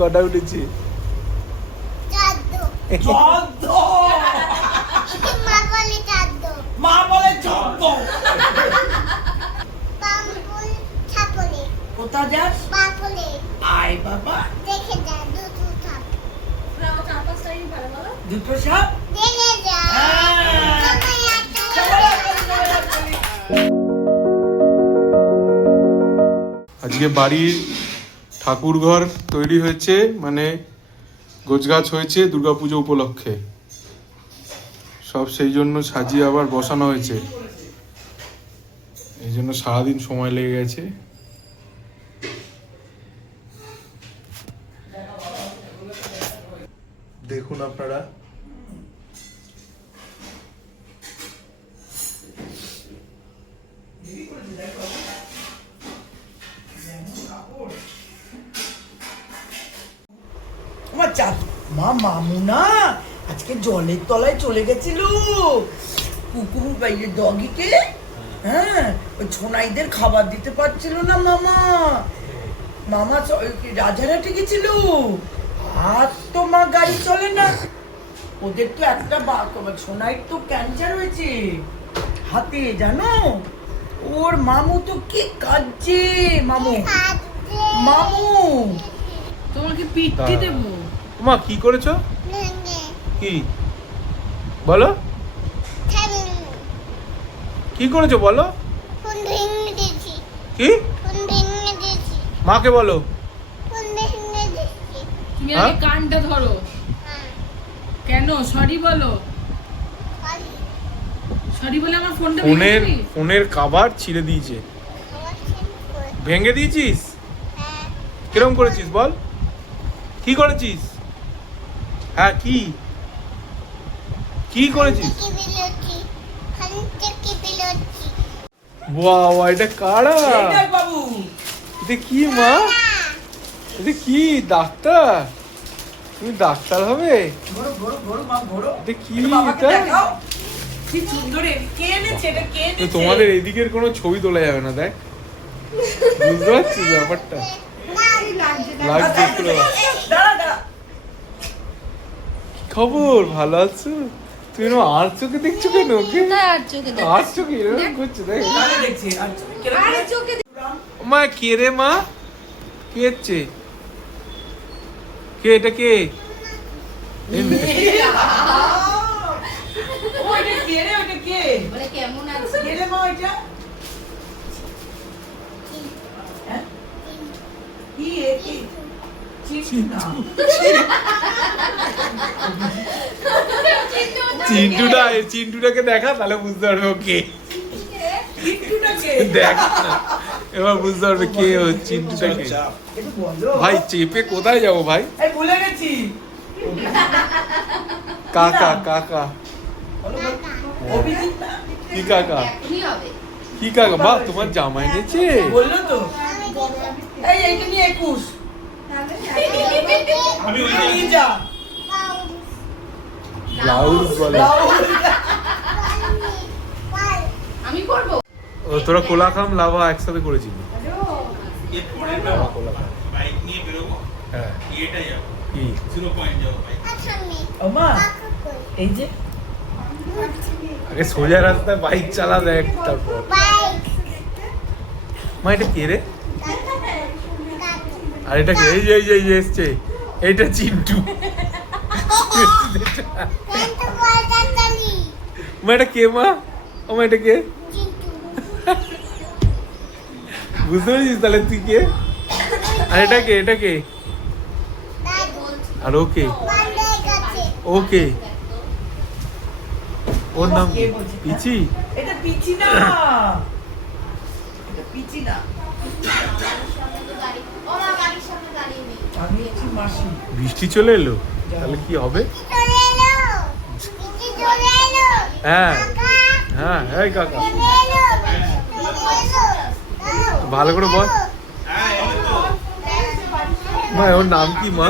কটা উঠেছে? মা বলে 14। কোথায় যাস? আয় বাবা, দুটো সাপ। আজকে বাড়ির ঠাকুর ঘর তৈরি হয়েছে, মানে গোছগাছ হয়েছে দুর্গাপুজো উপলক্ষে। সব সেই জন্য সাজিয়ে আবার বসানো হয়েছে, এই জন্য সারাদিন সময় লেগে গেছে। দেখুন আপনারা, আমার মামু না আজকে জলের তলায় চলে গেছিল কুকুর বাইরে ডগিকে। হ্যাঁ, ওই ছোনাইদের খাবার দিতে পারছিল না মামা। মামা রাজারহাটে গেছিল, আর তো মা গাড়ি চলে না। ওদের তো একটা ছোনাইর তো ক্যান্সার হয়েছে হাতে, জানো? ওর মামু তো কি কাঁদছে। মামু তোমাকে পিট্টি দেবো। মা কি করেছো? কি বলো, কি করেছো বলো? কি মাকে বলো? তুমি আগে কানটা ধরো। কেন সরি বলো? সরি বলে আমার ফোনটা ফোনের কভার ছিঁড়ে দিয়েছে। ভেঙে দিয়েছিস? কিরকম করেছিস বল, কি করেছিস? হ্যাঁ, কি করেছিস? বাবা, এটা কারা? বাবু এটা কি মা? এটা কি ডাক্তার? তুমি ডাক্তার হবে? এটা কি? এটা কি সুন্দর। কে এনেছে এটা? কে এনেছে? তোমাদের এদিকের কোনো ছবি তোলা যাবে না, দেখ। বুঝতে পারছিস ব্যাপারটা? লাগছে পুরো। খবর, ভালো আছো? তুমি আর চোখে দেখছো কেন ওকে? আর চোখে এরকম করছো? দেখ মা, কে রে মা? কে এসছে? কে এটা? কে? চিন্টুটাকে দেখা, তাহলে বুঝতে পারবে কে। দেখ না, এবার বুঝতে পারবে কে ও চিন্টুটাকে। ভাই চেপে কোথায় যাবো ভাই? ভুলে গেছি। কাকা কি কাকা? কি কাকা? বাহ, তোমার জামাই এনেছে? বললো তো এইটা নিয়ে 21। আমি নিয়ে যা ব্লাউজ বলে। আমি করব। ও তোরা কোলাখাম লাভা একসাথে করেছিস? হ্যাঁ, কি 0 পয়েন্ট যাবো ভাই। ওমা, এই যে আগে সোজা রাস্তায় বাইক চালা, দেখ তারপর। মা, এটা কে রে? আর এটা কে? এই এসছে, এইটা চিন্টু। মা, এটা কে মা? ও মা, এটা কে? বুঝতে পেরেছিস তাহলে তুই কে? আর এটা কে? আর ওকে ওর নাম কি? পিচি? এটা পিচি না, এটা পিচি না। আমি একটু মাসি। বৃষ্টি চলে এলো, তাহলে কি হবে? হ্যাঁ, এই কাকা ভালো করে বল। মা, ওর নাম কি মা?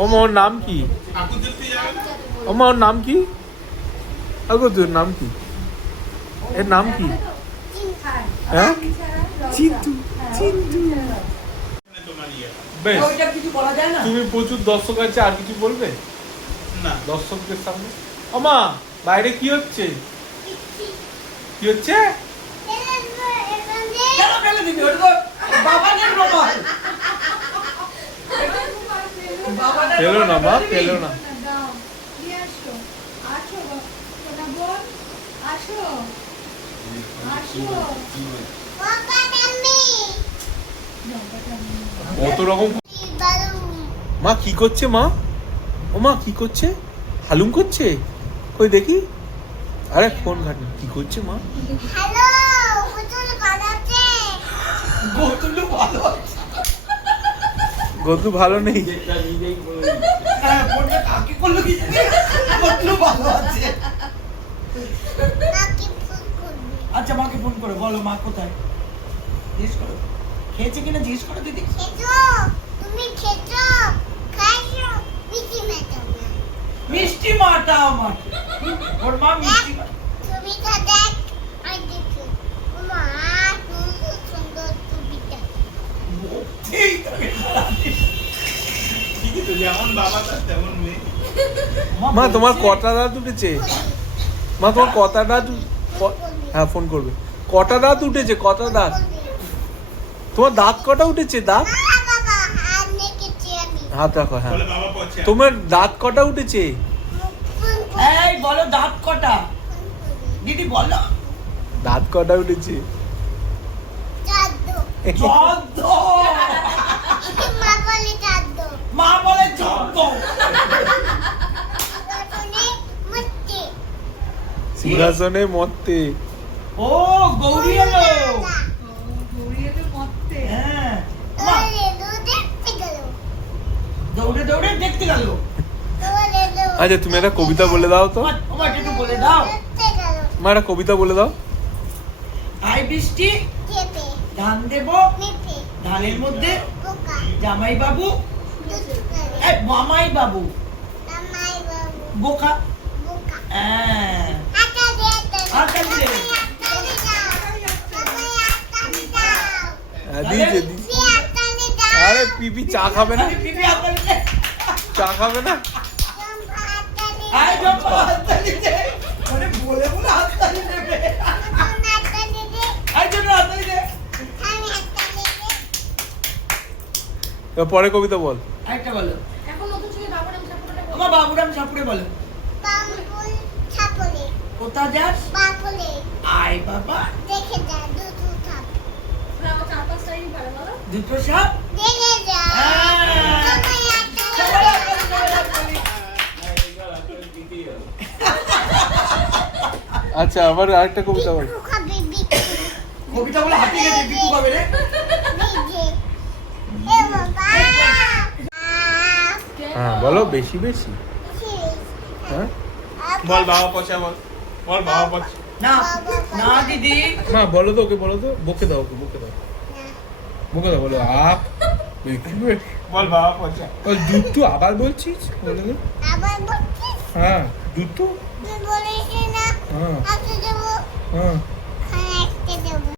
ও মা, ওর নাম কি? ও মা, ওর নাম কি? আগো, তোর নাম কি? এর নাম কি? হ্যাঁ, চিন্টু। বেশ ওইটা কিছু বলা যায় না। তুমি প্রচুর দর্শক আছে, আর কিছু বলবে না দর্শকদের সামনে? আমা বাইরে কি হচ্ছে? কি হচ্ছে? কেন ফেলে দিবি? ওটা তো বাবানের রুমাল। বাবানের পেলো না রুমাল মা, ফেলে দিবি? পেলো না। দাও নিয়ে আসো। আসো সোনা বোন, আসো আসো। কত রকম। মা কি করছে মা? ও মা কি করছে? হালুম করছে? কই দেখি। আরে ফোন ঘাটে কি করছে মা? গোতুলু ভালো আছে। গদু ভালো নেই। হ্যাঁ, ফোনটা কাকে করলো কি জানি? গোতুলু ভালো আছে। আচ্ছা মাকে ফোন করো, বলো মা কোথায় জিজ্ঞেস করো, খেয়েছে কিনা জিজ্ঞেস করো দিদি। মিষ্টি মাটা আমার, ওর মা মিষ্টি মা। এই তোকে সারাদিন। ঠিকই তো, যেমন বাবা তার তেমন মেয়ে। মা তোমার বলছে, কটা দাঁত উঠেছে? মা তোমার কটা দাঁত হ্যাঁ ফোন করবে। কটা দাঁত উঠেছে? কটা দাঁত? তোমার দাঁত কটা উঠেছে? দাঁত হাত রাখো। হ্যাঁ বলে বাবা পচে। তোমার দাঁত কটা উঠেছে? এই বলো দাঁত কটা দিদি বলো। দাঁত কটা উঠেছে? চোদ্দ। মা বলে চোদ্দ। সিংহাসনে মরতে। ও গৌরী এলো। গৌরীকে মরতে। হ্যাঁ মা, দৌড়ে দৌড়ে দেখতে গেল। আচ্ছা তুমি একটা কবিতা বলে দাও তো। তোমার একটু বলে দাও। মা একটা কবিতা বলে দাও। আই বৃষ্টি ধান দেব, ধানের মধ্যে জামাই বাবু, এই মামাই বাবু বোকা। হ্যাঁ হাততালি দে। হ্যাঁ, দিয়েছে দিয়েছে। আরে পিপি চা খাবে না? আরে পিপি হাততালি দে। চা খাবে না? আয় জম্পা হাততালি দে। মানে বলে বলে হাততালি দেবে। আয় জন্য হাততালি দে। এবার পরে কবিতা বল। আরেকটা বলো। এখন নতুন ছবি বাবুরাম ঠাকুরটা বলো। আমার বাবুরাম সাপুরে বলো। কোথা যাস? আয় বাবা না, ও 4-5টাই পারে বলো। দুটো সাপ। আচ্ছা আবার আরেকটা কবিতা বল। কবিতা বলে হাতি গেছে বিকু খাবে রে। হ্যাঁ বলো বেশি বেশি। হ্যাঁ বল বাবা পচা, বল বল বাবা পচা। না না দিদি। মা বলো তো, ওকে বলো তো, বকে দাও, ওকে বকে দাও, বকে দাও, বলো বেশি বেশি। বল বাবা পচা। বল দুটো আবার বলছিস? বলে দে। হ্যাঁ দুটো। হ্যাঁ হ্যাঁ